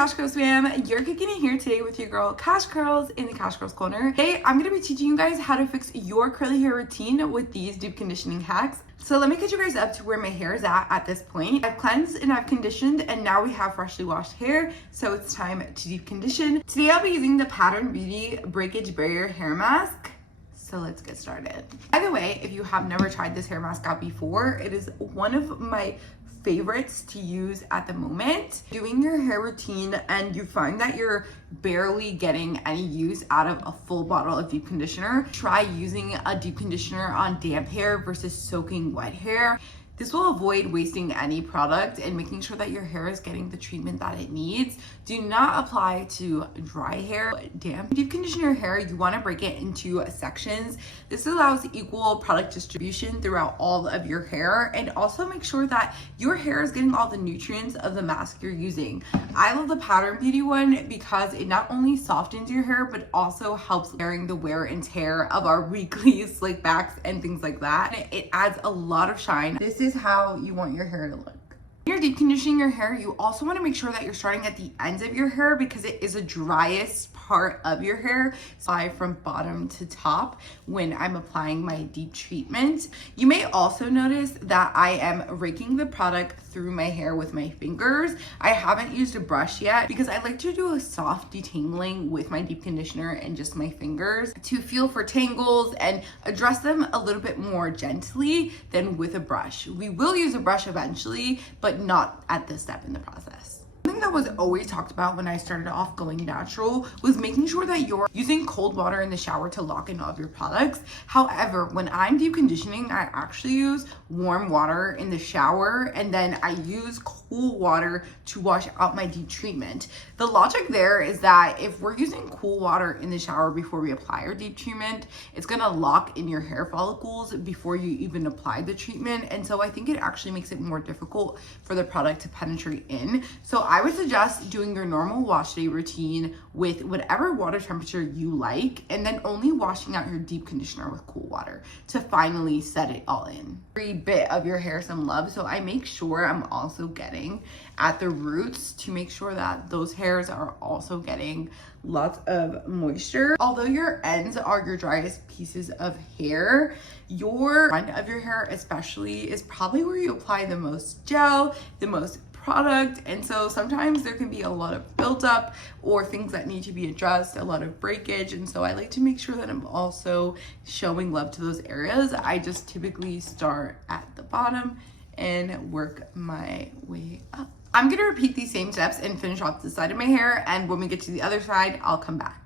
Cash Curls fam, you're kicking it here today with your girl Cash Curls in the Cash Curls Corner. Today I'm going to be teaching you guys how to fix your curly hair routine with these deep conditioning hacks. So let me get you guys up to where my hair is at this point. I've cleansed and I've conditioned, and now we have freshly washed hair, so it's time to deep condition. Today I'll be using the Pattern Beauty Breakage Barrier Hair Mask. So let's get started. By the way, if you have never tried this hair mask out before, it is one of my favorites to use at the moment. Doing your hair routine and you find that you're barely getting any use out of a full bottle of deep conditioner, try using a deep conditioner on damp hair versus soaking wet hair. This will avoid wasting any product and making sure that your hair is getting the treatment that it needs. Do not apply to dry hair. Damp. Deep condition your hair, you want to break it into sections. This allows equal product distribution throughout all of your hair, and also make sure that your hair is getting all the nutrients of the mask you're using. I love the Pattern Beauty one because it not only softens your hair, but also helps bearing the wear and tear of our weekly slick backs and things like that. It adds a lot of shine. This is how you want your hair to look. When you're deep conditioning your hair, you also want to make sure that you're starting at the ends of your hair because it is the driest part of your hair. So I from bottom to top when I'm applying my deep treatment. You may also notice that I am raking the product through my hair with my fingers. I haven't used a brush yet because I like to do a soft detangling with my deep conditioner and just my fingers to feel for tangles and address them a little bit more gently than with a brush. We will use a brush eventually, but not at this step in the process. Something that was always talked about when I started off going natural was making sure that you're using cold water in the shower to lock in all of your products. However, when I'm deep conditioning, I actually use warm water in the shower, and then I use cool water to wash out my deep treatment. The logic there is that if we're using cool water in the shower before we apply our deep treatment, it's gonna lock in your hair follicles before you even apply the treatment. And so I think it actually makes it more difficult for the product to penetrate in. So I would suggest doing your normal wash day routine with whatever water temperature you like, and then only washing out your deep conditioner with cool water to finally set it all in. Every bit of your hair some love, so I make sure I'm also getting at the roots to make sure that those hairs are also getting lots of moisture. Although your ends are your driest pieces of hair, your front of your hair especially is probably where you apply the most gel, the most product, and so sometimes there can be a lot of buildup or things that need to be addressed, a lot of breakage, and so I like to make sure that I'm also showing love to those areas. I just typically start at the bottom and work my way up. I'm gonna repeat these same steps and finish off the side of my hair, and when we get to the other side, I'll come back.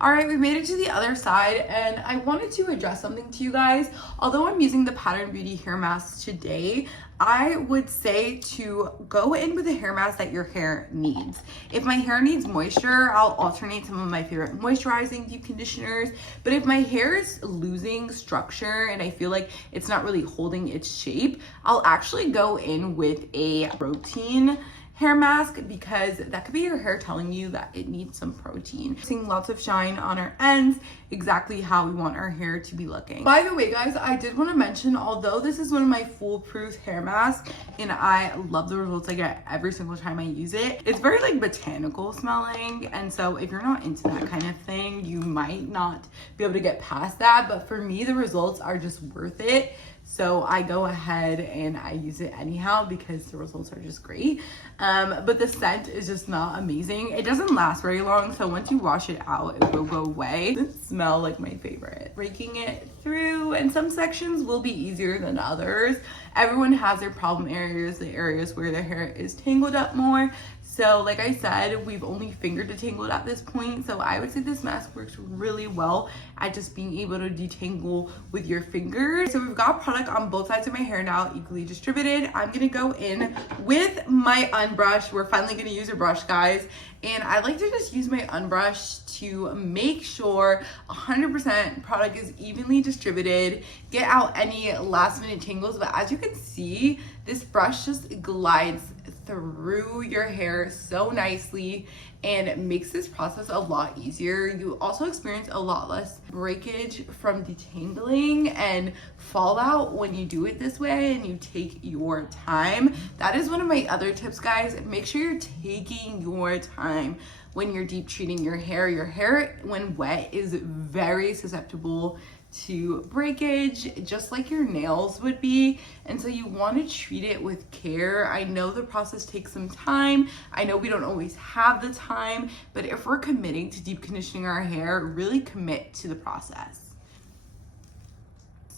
All right, we made it to the other side, and I wanted to address something to you guys. Although I'm using the Pattern Beauty hair mask today, I would say to go in with a hair mask that your hair needs. If my hair needs moisture, I'll alternate some of my favorite moisturizing deep conditioners. But if my hair is losing structure and I feel like it's not really holding its shape, I'll actually go in with a protein hair mask because that could be your hair telling you that it needs some protein. Seeing lots of shine on our ends, exactly how we want our hair to be looking. By the way, guys, I did want to mention, although this is one of my foolproof hair masks and I love the results I get every single time I use it, it's very like botanical smelling, and so if you're not into that kind of thing, you might not be able to get past that, but for me the results are just worth it. So I go ahead and I use it anyhow because the results are just great. But the scent is just not amazing. It doesn't last very long, so once you wash it out, it will go away. It doesn't smell like my favorite. Raking it through, and some sections will be easier than others. Everyone has their problem areas, the areas where their hair is tangled up more. So like I said, we've only finger detangled at this point. So I would say this mask works really well at just being able to detangle with your fingers. So we've got product on both sides of my hair now, equally distributed. I'm gonna go in with my unbrush. We're finally gonna use a brush, guys. And I like to just use my unbrush to make sure 100% product is evenly distributed, get out any last minute tangles. But as you can see, this brush just glides through your hair so nicely and makes this process a lot easier. You also experience a lot less breakage from detangling and fallout when you do it this way and you take your time. That is one of my other tips, guys. Make sure you're taking your time when you're deep treating your hair. Your hair, when wet, is very susceptible to breakage, just like your nails would be, and so you want to treat it with care. I know the process takes some time. I know we don't always have the time, but if we're committing to deep conditioning our hair, really commit to the process.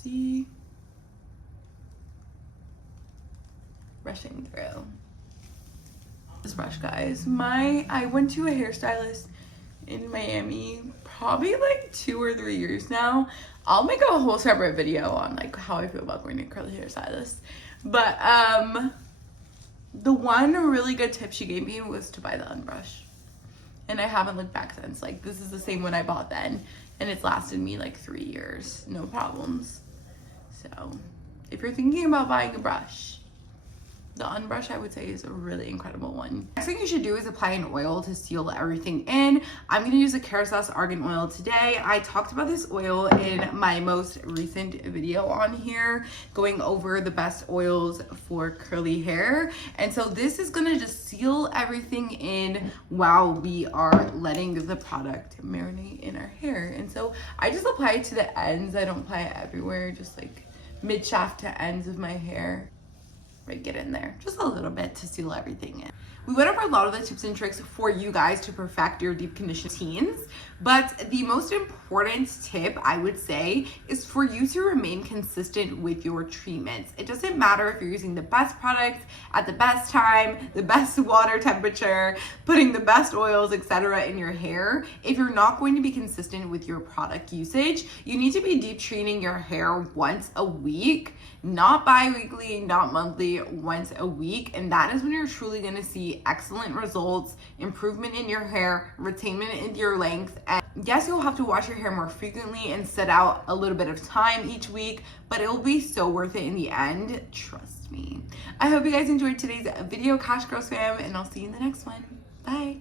See, brushing through this brush, guys. I went to a hairstylist in Miami probably like 2 or 3 years now. I'll make a whole separate video on like how I feel about going to curly hairstylist. But the one really good tip she gave me was to buy the unbrush. And I haven't looked back since. Like, this is the same one I bought then, and it's lasted me like 3 years, no problems. So if you're thinking about buying a brush, the unbrush, I would say, is a really incredible one. Next thing you should do is apply an oil to seal everything in. I'm gonna use a CurlssCorner argan oil today. I talked about this oil in my most recent video on here, going over the best oils for curly hair. And so this is gonna just seal everything in while we are letting the product marinate in our hair. And so I just apply it to the ends. I don't apply it everywhere, just like mid-shaft to ends of my hair. Get in there just a little bit to seal everything in. We went over a lot of the tips and tricks for you guys to perfect your deep condition routines, but the most important tip, I would say, is for you to remain consistent with your treatments. It doesn't matter if you're using the best products at the best time, the best water temperature, putting the best oils, etc. in your hair. If you're not going to be consistent with your product usage, you need to be deep treating your hair once a week, not bi-weekly, not monthly, once a week. And that is when you're truly gonna see excellent results, improvement in your hair, retainment in your length. And yes, you'll have to wash your hair more frequently and set out a little bit of time each week, but it will be so worth it in the end, trust me. I hope you guys enjoyed today's video, Cash Girls fam, and I'll see you in the next one. Bye.